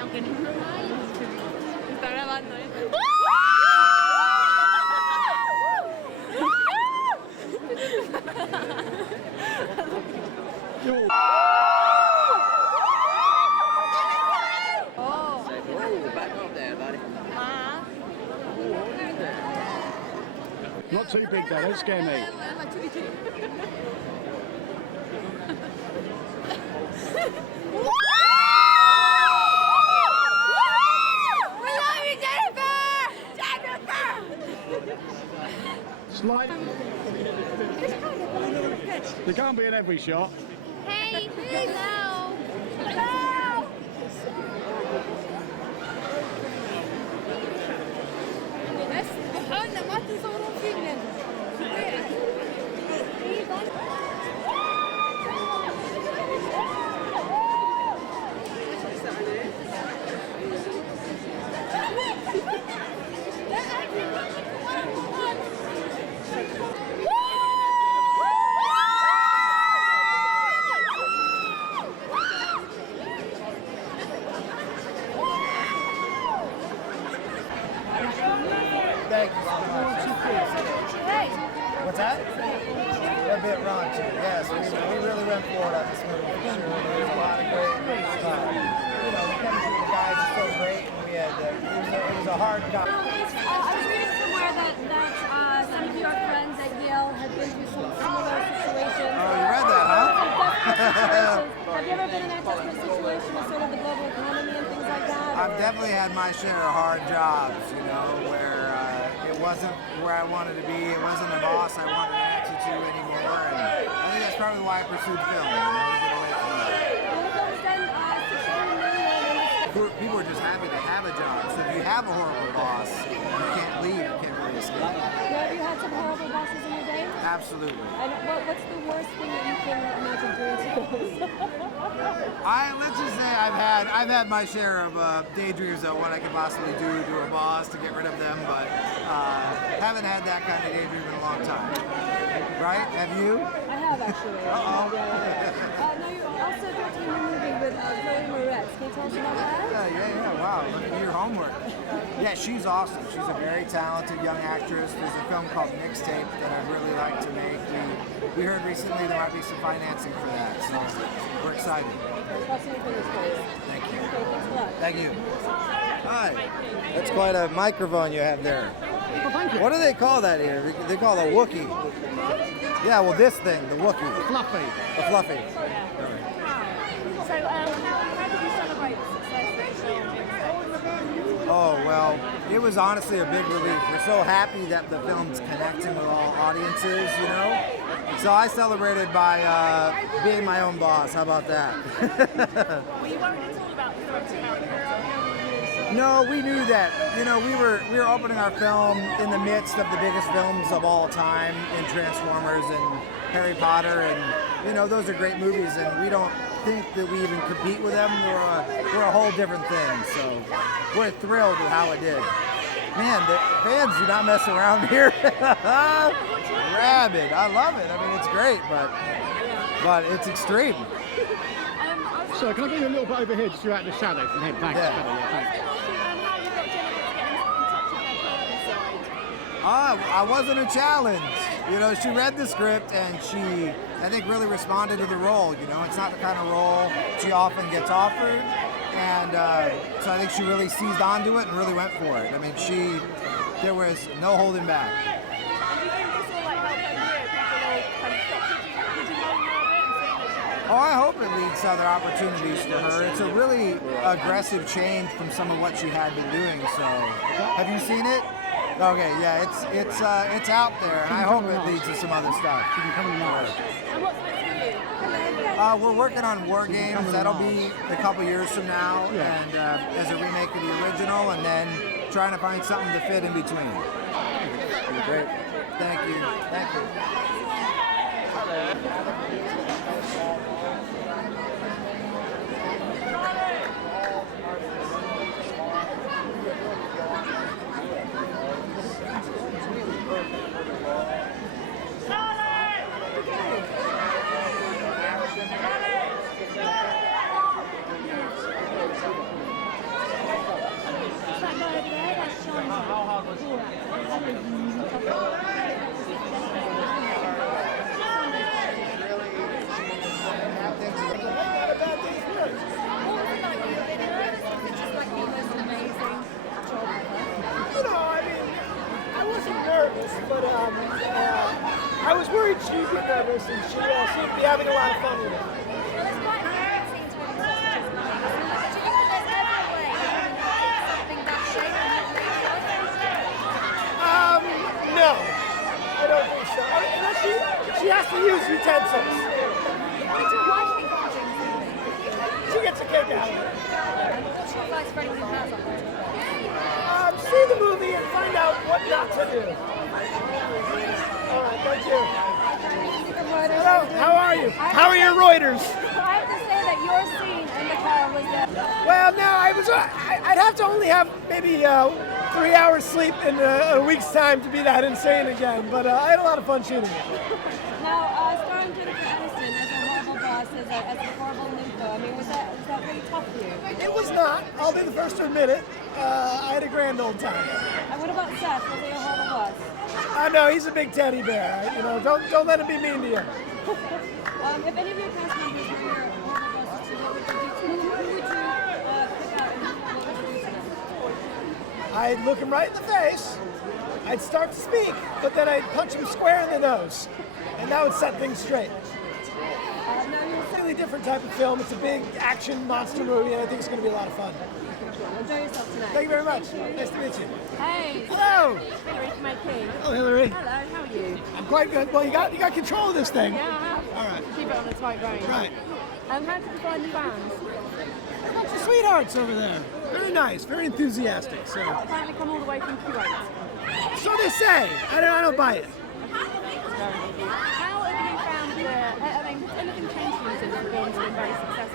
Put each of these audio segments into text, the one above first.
aunque no lo hay. Está grabando, ¿eh? Not too big though, don't scare me. Slide. They can't be in every shot. Hey, hello. ما تصورون فينا. Thank you so much. What's that? A bit raunchy, yes. We really went for it on this movie for sure. There was a lot of great, the chemistry with the guys is so great. And we had, it was a hard job. I was reading somewhere that some of your friends at Yale have been through some similar situations. Oh, you read that, huh? Have you ever been in that desperate situation with sort of the global economy and things like that? I've definitely had my share of hard jobs, where it wasn't where I wanted to be. It wasn't a boss I wanted to answer to anymore. And I think that's probably why I pursued film, to get away from that. People are just happy to have a job. So if you have a horrible boss, you can't leave, you can't really escape. Have you had some horrible bosses in your day? Absolutely. What's the worst thing that you can imagine doing to those? Let's just say I've had my share of daydreams of what I could possibly do to a boss to get rid of them, but haven't had that kind of daydream in a long time. Right? Have you? I have actually. Uh-oh. No, you're also directing a movie with Chloe Moretz. Can you tell us about that? Yeah. Wow, look at your homework. Yeah, she's awesome. She's a very talented young actress. There's a film called Mixtape that I'd really like to make. We heard recently there might be some financing for that, so we're excited. Thank you. Okay, thanks a lot. Thank you. Hi. That's quite a microphone you have there. Well, thank you. What do they call that here? They call it a Wookiee. Yeah, well, this thing, the Wookiee. Fluffy. The Fluffy. So, how did you celebrate the success? Oh, well, it was honestly a big relief. We're so happy that the film's connecting with all audiences, So I celebrated by being my own boss. How about that? Were you worried at all about directing out? No, we knew that. We were opening our film in the midst of the biggest films of all time in Transformers and Harry Potter, and those are great movies, and we don't think that we even compete with them. We're a whole different thing, so we're thrilled with how it did. Man, the fans do not mess around here. Rabid. I love it. I mean, it's great, but it's extreme. So can I get you a little bit over here, just out the shadow from him? Thanks. Yeah. Thanks. I wasn't a challenge. She read the script and she, I think, really responded to the role. It's not the kind of role she often gets offered. And so I think she really seized onto it and really went for it. I mean, there was no holding back. Oh, I hope it leads to other opportunities for her. It's a really aggressive change from some of what she had been doing. So, have you seen it? Okay, yeah, it's out there, and I hope it leads to some other stuff. We're working on War Games. That'll be a couple years from now, and as a remake of the original, and then trying to find something to fit in between. Great. Thank you. Thank you. she'd be nervous, and she'd be having a lot of fun with it. No, I don't think so. Unless she has to use utensils. She gets a kick out of it. See the movie and find out what not to do. All right, thank you. Hello, how are you? How are your Reuters? I have to say that your scene in the car was the... Well, no, I'd have to only have maybe 3 hours sleep in a week's time to be that insane again, but I had a lot of fun shooting it. Now, starring Aniston as a horrible boss, as a horrible nympho, I mean, was that really tough for you? It was not. I'll be the first to admit it. I had a grand old time. And what about Seth? Was he a horrible boss? No, he's a big teddy bear. Right? You know, don't let him be mean to you. If any of your cast members were your horrible bosses, what would you do to them? Who would you pick out and what would you do to them? I'd look him right in the face. I'd start to speak, but then I'd punch him square in the nose, and that would set things straight. It's a really different type of film. It's a big action monster movie, and I think it's going to be a lot of fun. Enjoy yourself tonight. Thank you very much. Nice to meet you. Hey. Hello. Hillary from AP. Hello, Hillary. Hello, how are you? I'm quite good. Well, you got control of this thing. Yeah, I have. All right. Keep it on a tight rein. Right. How did you find the fans? A bunch of sweethearts over there. Very nice. Very enthusiastic. So. Apparently come all the way from Kuwait. So they say. I don't buy it. How have you found I mean, has anything changed for you since the film's been very successful?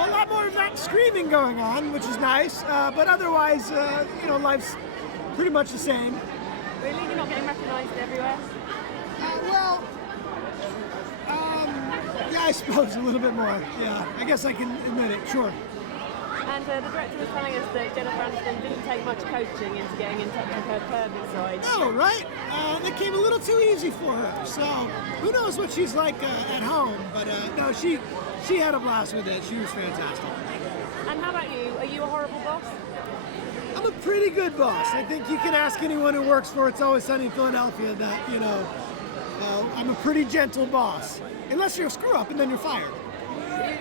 A lot more of that screaming going on, which is nice. But otherwise, life's pretty much the same. Really? You're not getting recognised everywhere? Yeah, I suppose a little bit more. Yeah, I guess I can admit it. Sure. And the director was telling us that Jennifer Aniston didn't take much coaching into getting in touch with her pervy side. Oh, right. That came a little too easy for her. So who knows what she's like at home? But no, she had a blast with it. She was fantastic. And how about you? Are you a horrible boss? I'm a pretty good boss. I think you can ask anyone who works for It's Always Sunny in Philadelphia that I'm a pretty gentle boss. Unless you're a screw up and then you're fired.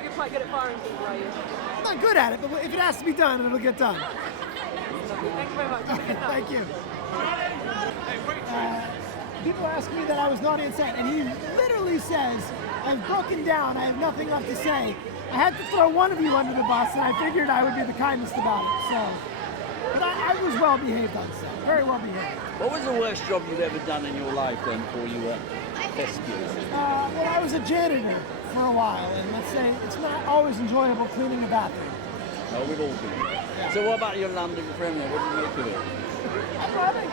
You're quite good at firing people, are you? I'm not good at it, but if it has to be done, it'll get done. Thank you very much. Thank you. People ask me that I was naughty and sad, and he literally says, I've broken down, I have nothing left to say. I had to throw one of you under the bus, and I figured I would be the kindest about it. So, but I was well behaved on set, very well behaved. What was the worst job you've ever done in your life then before you were fescue? Well, I was a janitor for a while, and let's say it's not always enjoyable cleaning a bathroom. Oh, we've all been. Yeah. So what about your London premiere? What did you make of it? I'm loving it.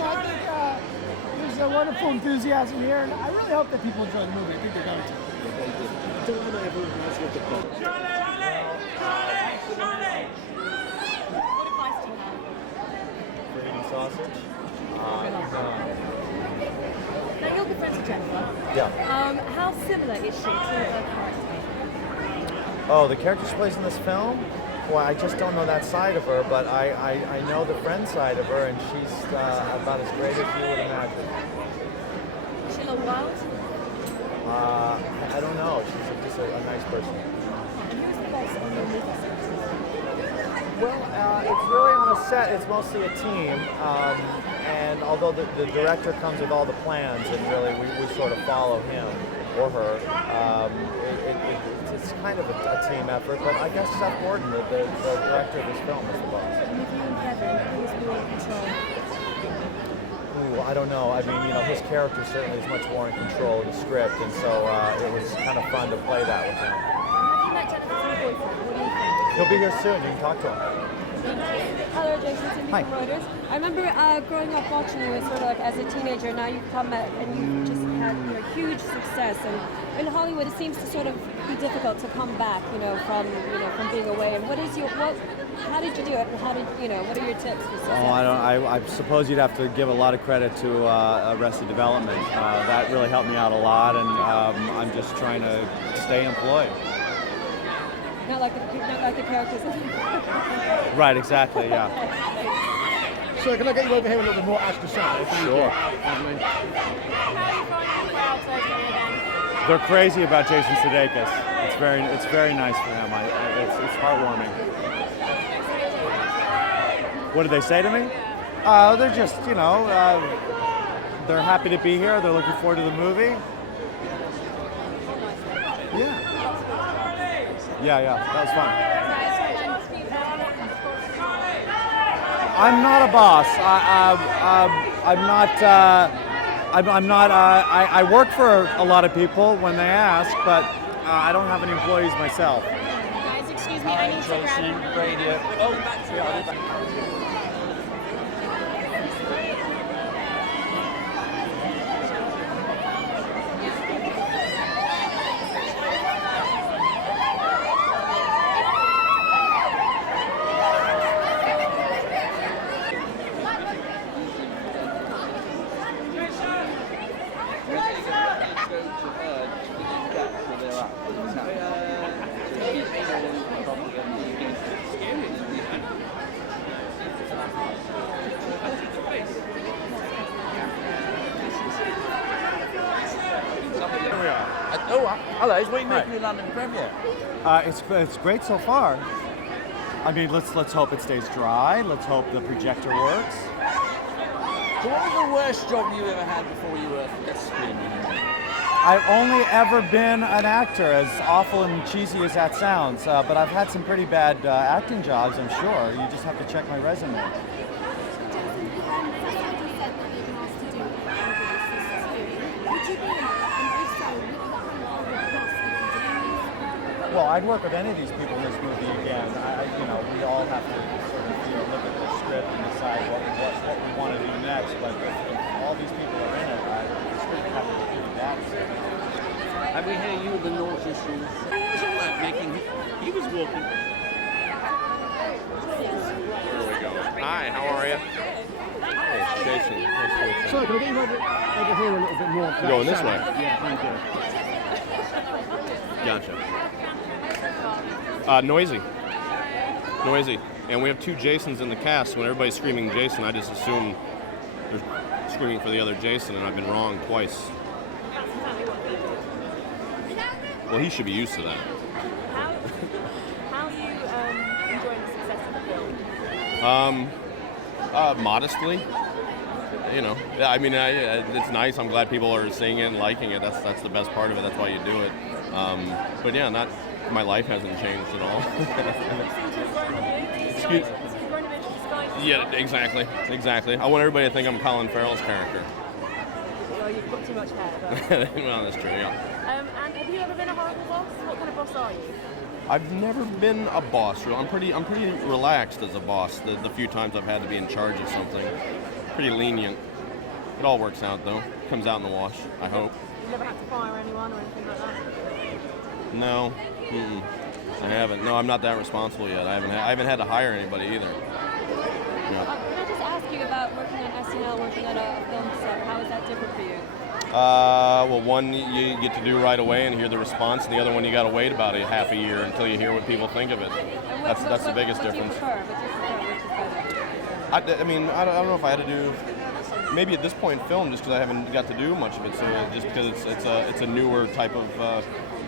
I think there's a wonderful enthusiasm here, and I really hope that people enjoy the movie. I think they're going to. I don't know everyone knows what the plot is. What advice do you have? For eating sausage? Now, you're good friends with Jennifer. Yeah. How similar is she to her character? Oh, the character she plays in this film? Well, I just don't know that side of her, but I know the friend side of her, and she's about as great as you would imagine. Is she a little wild? I don't know. She's just a nice person. And who's the boss on your movie? Well, it's really on a set. It's mostly a team, and although the director comes with all the plans, and really we sort of follow him or her, it's kind of a team effort. But I guess Seth Gordon, the director of this film, is the boss. And with you and Kevin, who's more in control? Ooh, I don't know. I mean, his character certainly is much more in control of the script, and so it was kind of fun to play that with him. Have you met Jennifer's boyfriend? What do you think? He'll be here soon. You can talk to him. Hello, Jason. Cindy Hi. from Reuters. I remember growing up watching you as sort of like as a teenager. Now you've come and you've just had huge success. And in Hollywood, it seems to sort of be difficult to come back, from being away. And how did you do it? And how did what are your tips for success? I suppose you'd have to give a lot of credit to Arrested Development. That really helped me out a lot, and I'm just trying to stay employed. Not like the characters. Right, exactly, yeah. So can I get you over here a little bit more as the shadow? Thank Sure. you. They're crazy about Jason Sudeikis. It's very nice for him. It's heartwarming. What did they say to me? They're just, they're happy to be here. They're looking forward to the movie. Yeah, that was fun. I'm not a boss. I work for a lot of people when they ask, but I don't have any employees myself. Guys, excuse me, I need to grab Radio. Oh, yeah. Oh, hello. What are you making in London premiere? It's great so far. I mean, let's hope it stays dry. Let's hope the projector works. So what was the worst job you ever had before you were guest screening? I've only ever been an actor, as awful and cheesy as that sounds, but I've had some pretty bad acting jobs, I'm sure. You just have to check my resume. Well, I'd work with any of these people in this movie again. We all have to sort of look at the script and decide what we want to do next. But if all these people are in it, the script would have to be pretty bad. And we hear you the naughtiest one. What was all that making? He was walking. Hi, how are you? Hey, it's Jason. Nice to meet you. So can I get you over here a little bit more? Going this way? Yeah, thank you. Gotcha. Noisy. And we have two Jasons in the cast. When everybody's screaming Jason, I just assume they're screaming for the other Jason, and I've been wrong twice. Well, he should be used to that. How are you enjoying the success of the film? Modestly. I mean, it's nice. I'm glad people are seeing it and liking it. That's the best part of it. That's why you do it. But yeah, my life hasn't changed at all. Excuse. Yeah, exactly. I want everybody to think I'm Colin Farrell's character. Well, you've got too much hair. Well, that's true. Yeah. And have you ever been a horrible boss? What kind of boss are you? I've never been a boss. I'm pretty relaxed as a boss. The few times I've had to be in charge of something, pretty lenient. It all works out though. Comes out in the wash. I hope. You never had to fire anyone or anything like that? No, I haven't. No, I'm not that responsible yet. I haven't had to hire anybody either. Can I just ask you about working on SNL, working on a film set? How is that different for you? Well, one you get to do right away and hear the response, and the other one you got to wait about half a year until you hear what people think of it. That's the biggest difference. What do you prefer? Which is better? I mean, I don't know if I had to do. Maybe at this point, film, just because I haven't got to do much of it. So just because it's a newer type of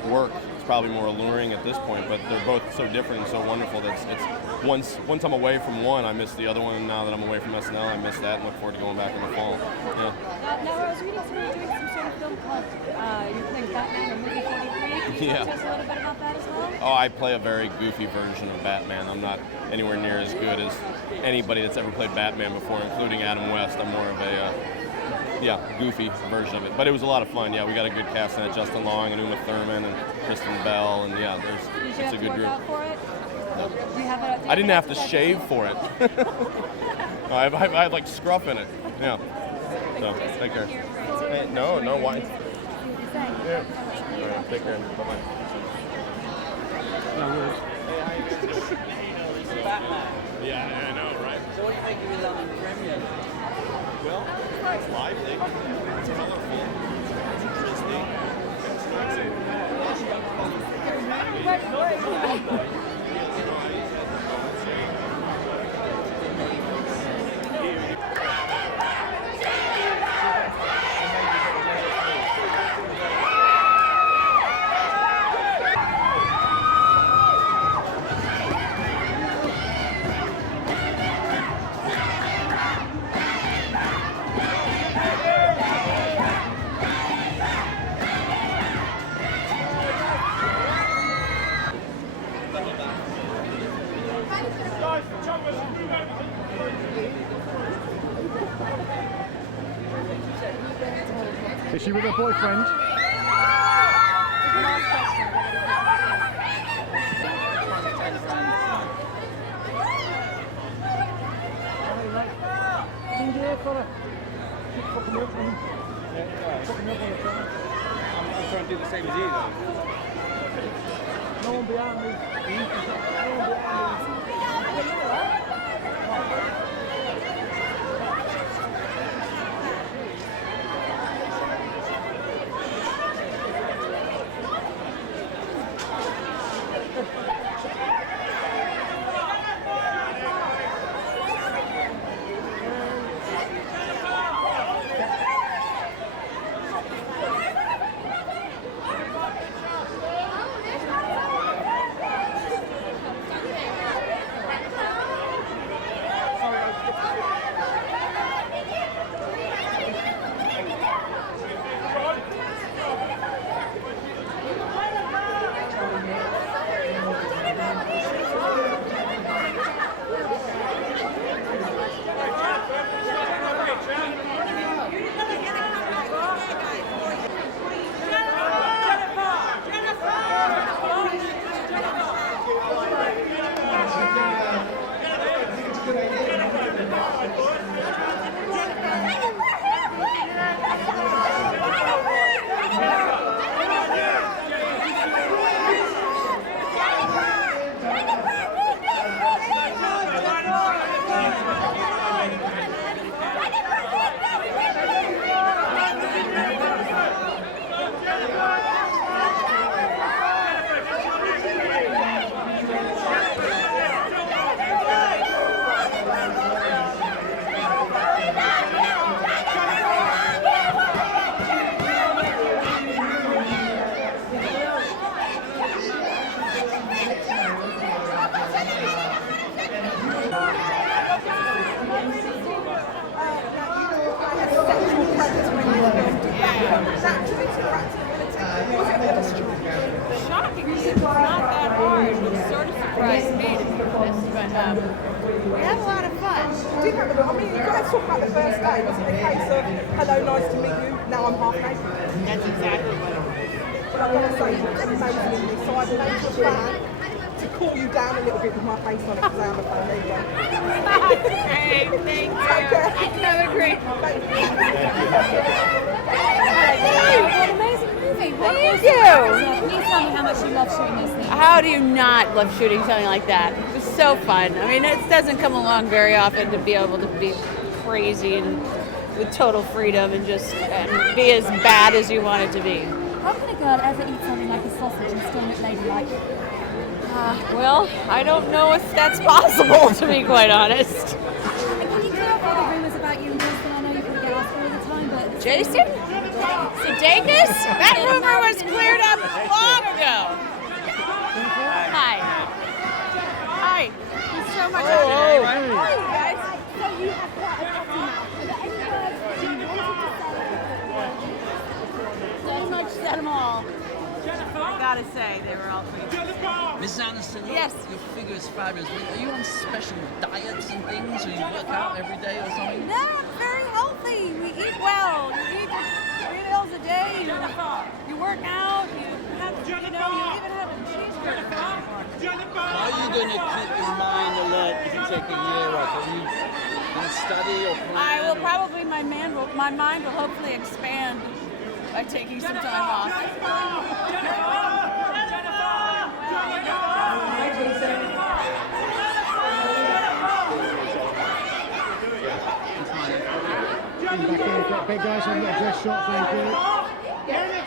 work, it's probably more alluring at this point. But they're both so different and so wonderful that it's once I'm away from one, I miss the other one. And now that I'm away from SNL, I miss that and look forward to going back in the fall. Yeah. Now I was reading somewhere you're doing some sort of film called you're playing Batman or Movie 43. Can you tell us a little bit about that as well? Oh, I play a very goofy version of Batman. I'm not anywhere near as good as anybody that's ever played Batman before, including Adam West. I'm more of a goofy version of it. But it was a lot of fun. Yeah, we got a good cast in it. Justin Long and Uma Thurman and Kristen Bell, and yeah, it's a good group. For it? I didn't have to shave for it. I had like scruff in it. Yeah. So take care. Hey, no, why? Yeah. All right, take care. Bye bye. Yeah, I know, right? So what do you think of the London premiere? Well, it's lively, it's colorful, it's interesting, it's Is she with her boyfriend? I'm trying to do the same as you, though. No one behind me. No one behind me. Shockingly, it's not that hard. It sort of surprised me, to be honest, but we have a lot of fun. Did have a lot. I mean, you guys talk about the first day. Was it a case of, hello, nice to meet you, now I'm half naked? That's exactly what it was. But I've got to say, you look amazing in this, so I've made a plan to cool you down a little bit with my face on it, because I am a fan. There you go. Great, thank you. Have a great What an amazing movie. Thank you. Please tell me how much you love shooting this thing. How do you not love shooting something like that? It was so fun. I mean, it doesn't come along very often to be able to be crazy and with total freedom and just be as bad as you want it to be. How can a girl ever eat something like a sausage and still look ladylike? Well, I don't know if that's possible, to be quite honest. And can you clear up all the rumors about you and Jason? I know you can get asked all the time, but... Jason? Sudeikis? That rumor was cleared up long ago. Hi. Hi. Thanks so much. Hey. Hi, you guys. So you have quite a potty mouth. Are there any words that you wanted to say? So much said them all. I gotta say, they were all pretty good. Mrs. Aniston, Yes. your figure is fabulous. Are you on special diets and things, or you work out every day or something? No, I'm very healthy. We eat well. You eat 3 meals a day. You work out. You even have a cheeseburger. How are you going to keep your mind alert if you take a year off? Are you going to study or plan? I will probably, my mind will hopefully expand by taking some time off. Back in, big guys, I'm not dress shot, thank you.